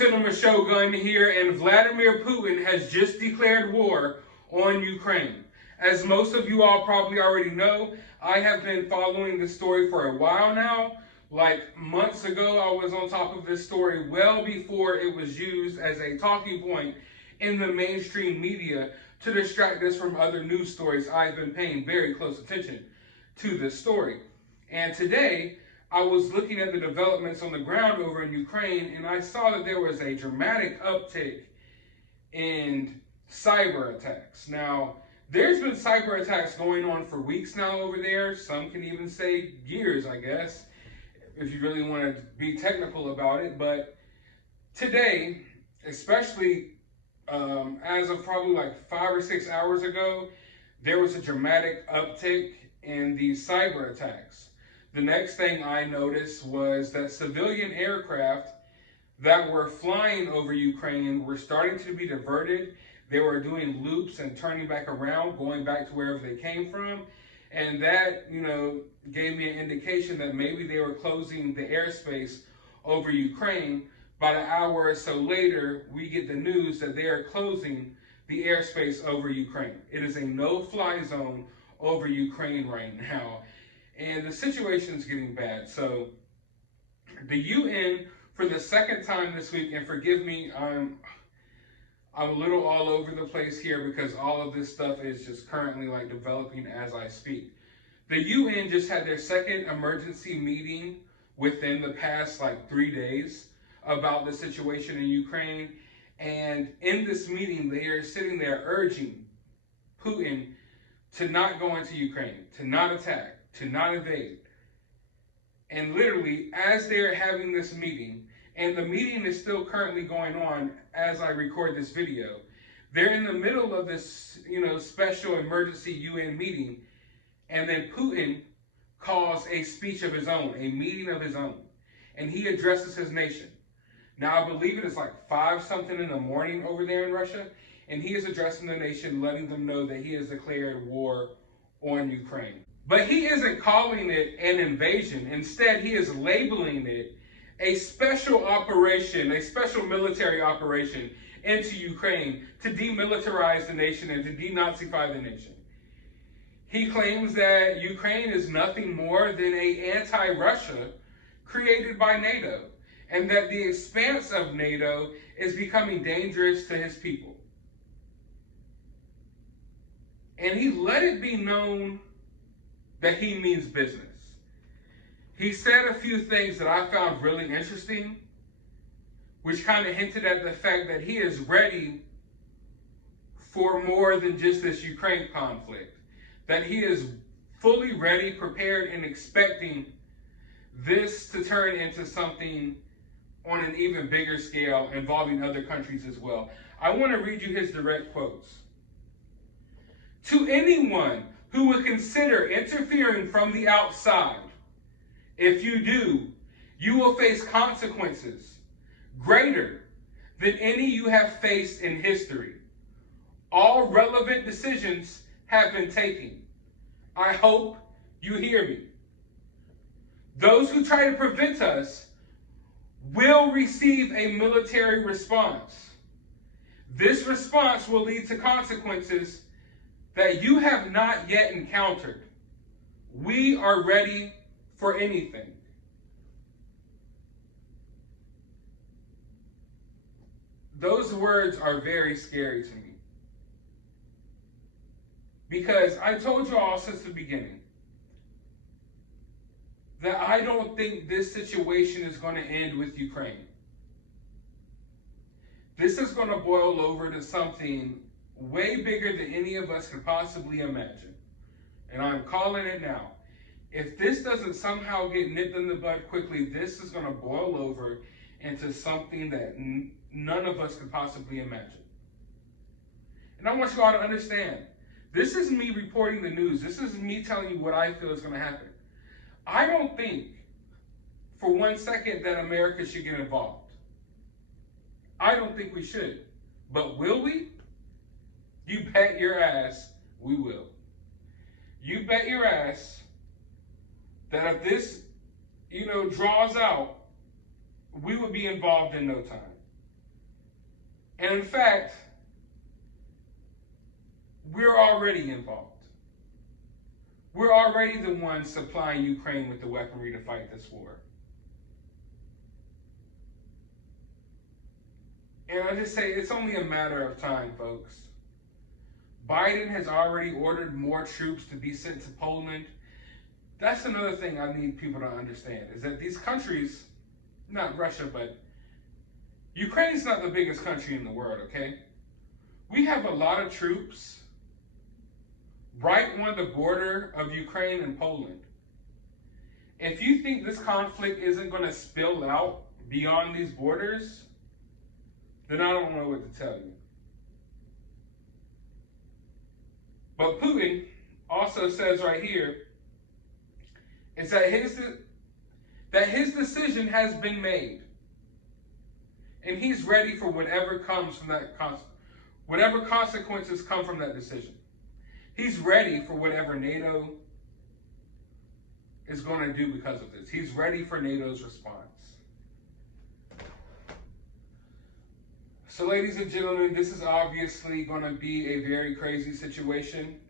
Cinema Shogun here, and Vladimir Putin has just declared war on Ukraine. As most of you all probably already know, I have been following this story for a while now. Like months ago, I was on top of this story well before it was used as a talking point in the mainstream media to distract us from other news stories. I've been paying very close attention to this story. And today, I was looking at the developments on the ground over in Ukraine, and I saw that there was a dramatic uptick in cyber attacks. Now, there's been cyber attacks going on for weeks now over there. Some can even say years, I guess, if you really want to be technical about it. But today, especially as of probably like 5 or 6 hours ago, there was a dramatic uptick in these cyber attacks. The next thing I noticed was that civilian aircraft that were flying over Ukraine were starting to be diverted. They were doing loops and turning back around, going back to wherever they came from. And that, gave me an indication that maybe they were closing the airspace over Ukraine. About an hour or so later, we get the news that they are closing the airspace over Ukraine. It is a no-fly zone over Ukraine right now. And the situation is getting bad. So the UN, for the second time this week, and forgive me, I'm a little all over the place here because all of this stuff is just currently like developing as I speak. The UN just had their second emergency meeting within the past 3 days about the situation in Ukraine. And in this meeting, they are sitting there urging Putin to not go into Ukraine, to not attack, to not invade. And literally, as they're having this meeting, and the meeting is still currently going on as I record this video, they're in the middle of this, special emergency UN meeting, and then Putin calls a speech of his own, a meeting of his own, and he addresses his nation. Now, I believe it is 5-something in the morning over there in Russia, and he is addressing the nation, letting them know that he has declared war on Ukraine. But he isn't calling it an invasion. Instead, he is labeling it a special operation, a special military operation into Ukraine to demilitarize the nation and to denazify the nation. He claims that Ukraine is nothing more than an anti-Russia created by NATO, and that the expanse of NATO is becoming dangerous to his people. And he let it be known that he means business. He said a few things that I found really interesting, which kind of hinted at the fact that he is ready for more than just this Ukraine conflict. That he is fully ready, prepared, and expecting this to turn into something on an even bigger scale involving other countries as well. I want to read you his direct quotes. To anyone who would consider interfering from the outside, if you do, you will face consequences greater than any you have faced in history. All relevant decisions have been taken. I hope you hear me. Those who try to prevent us will receive a military response. This response will lead to consequences that you have not yet encountered. We are ready for anything. Those words are very scary to me. Because I told you all since the beginning that I don't think this situation is going to end with Ukraine. This is going to boil over to something way bigger than any of us could possibly imagine. And I'm calling it now. If this doesn't somehow get nipped in the bud quickly, this is going to boil over into something that none of us could possibly imagine. And I want you all to understand, this is me reporting the news. This is me telling you what I feel is going to happen. I don't think for 1 second that America should get involved. I don't think we should. But will we? You bet your ass we will. You bet your ass that if this, draws out, we would be involved in no time. And in fact, we're already involved. We're already the ones supplying Ukraine with the weaponry to fight this war. And I just say it's only a matter of time, folks. Biden has already ordered more troops to be sent to Poland. That's another thing I need people to understand, is that these countries, not Russia, but Ukraine's not the biggest country in the world, okay? We have a lot of troops right on the border of Ukraine and Poland. If you think this conflict isn't going to spill out beyond these borders, then I don't know what to tell you. But Putin also says right here is that his decision has been made, and he's ready for whatever comes from that, whatever consequences come from that decision. He's ready for whatever NATO is going to do because of this. He's ready for NATO's response. So, ladies and gentlemen, this is obviously going to be a very crazy situation.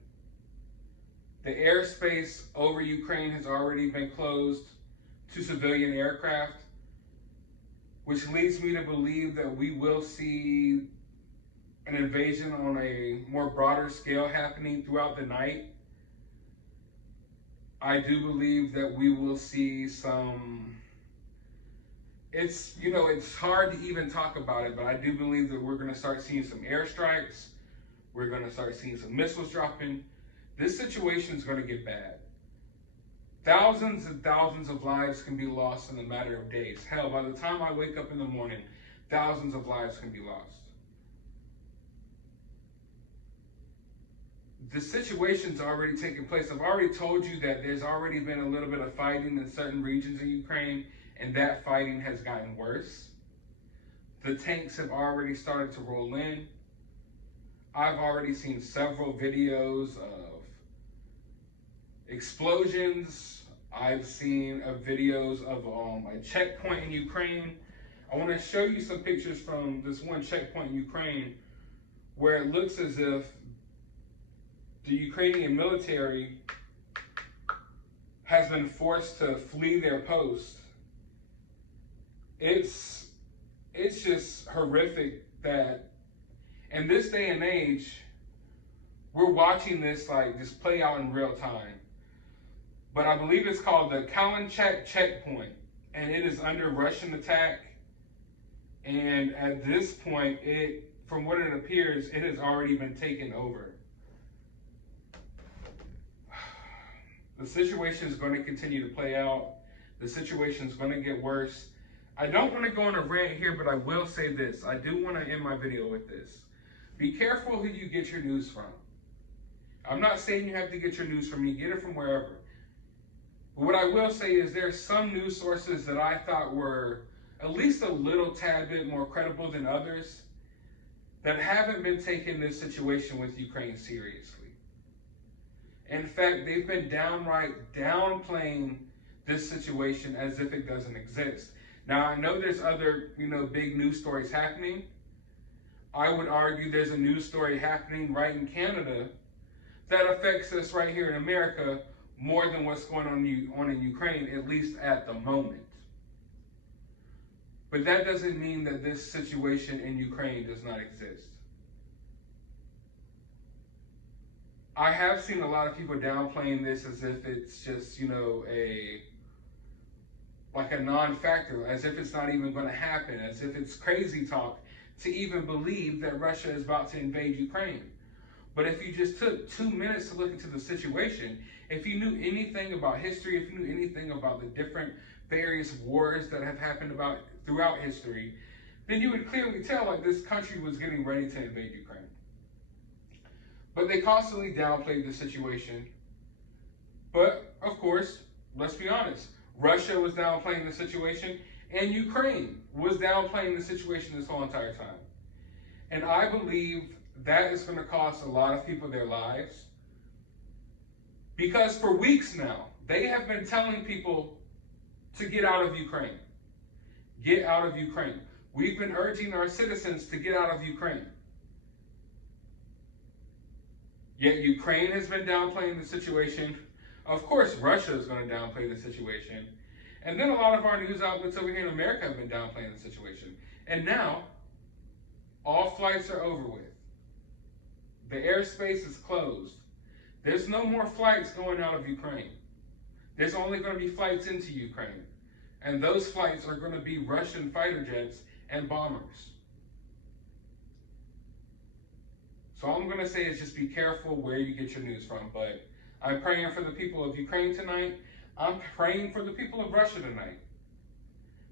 The airspace over Ukraine has already been closed to civilian aircraft, which leads me to believe that we will see an invasion on a more broader scale happening throughout the night. I do believe that we will see some, it's hard to even talk about it, but I do believe that we're going to start seeing some airstrikes. We're going to start seeing some missiles dropping. This situation is going to get bad. Thousands and thousands of lives can be lost in a matter of days. Hell, by the time I wake up in the morning, thousands of lives can be lost. The situation's already taken place. I've already told you that there's already been a little bit of fighting in certain regions of Ukraine, and that fighting has gotten worse. The tanks have already started to roll in. I've already seen several videos of explosions. I've seen videos of a checkpoint in Ukraine. I want to show you some pictures from this one checkpoint in Ukraine where it looks as if the Ukrainian military has been forced to flee their post. It's just horrific that in this day and age, we're watching this just play out in real time. But I believe it's called the Kalinchak checkpoint, and it is under Russian attack. And at this point, from what it appears, it has already been taken over. The situation is going to continue to play out. The situation is going to get worse. I don't want to go on a rant here, but I will say this. I do want to end my video with this. Be careful who you get your news from. I'm not saying you have to get your news from me. Get it from wherever. But what I will say is there's some news sources that I thought were at least a little tad bit more credible than others that haven't been taking this situation with Ukraine seriously. In fact, they've been downright downplaying this situation as if it doesn't exist. Now, I know there's other, big news stories happening. I would argue there's a news story happening right in Canada that affects us right here in America more than what's going on in Ukraine, at least at the moment. But that doesn't mean that this situation in Ukraine does not exist. I have seen a lot of people downplaying this as if it's just, like a non-factor, as if it's not even going to happen, as if it's crazy talk to even believe that Russia is about to invade Ukraine. But if you just took 2 minutes to look into the situation, if you knew anything about history, if you knew anything about the different various wars that have happened throughout history, then you would clearly tell this country was getting ready to invade Ukraine. But they constantly downplayed the situation. But of course, let's be honest, Russia was downplaying the situation, and Ukraine was downplaying the situation this whole entire time. And I believe that is going to cost a lot of people their lives. Because for weeks now, they have been telling people to get out of Ukraine. Get out of Ukraine. We've been urging our citizens to get out of Ukraine. Yet Ukraine has been downplaying the situation. Of course, Russia is going to downplay the situation. And then a lot of our news outlets over here in America have been downplaying the situation. And now, all flights are over with. The airspace is closed. There's no more flights going out of Ukraine. There's only going to be flights into Ukraine. And those flights are going to be Russian fighter jets and bombers. So all I'm going to say is just be careful where you get your news from. But I'm praying for the people of Ukraine tonight. I'm praying for the people of Russia tonight.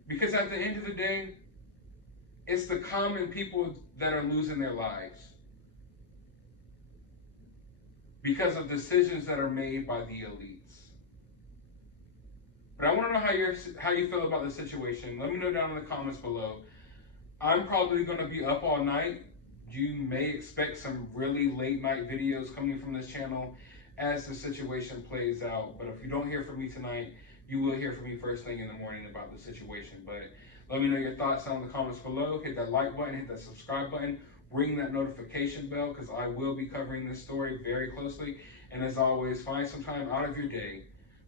Because at the end of the day, it's the common people that are losing their lives because of decisions that are made by the elites. But I want to know how you feel about the situation. Let me know down in the comments below. I'm probably going to be up all night. You may expect some really late night videos coming from this channel as the situation plays out. But if you don't hear from me tonight, you will hear from me first thing in the morning about the situation. But let me know your thoughts down in the comments below. Hit that like button, hit that subscribe button, ring that notification bell, because I will be covering this story very closely. And as always, find some time out of your day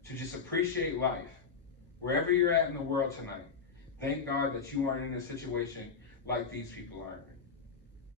to just appreciate life. Wherever you're at in the world tonight, thank God that you aren't in a situation like these people are.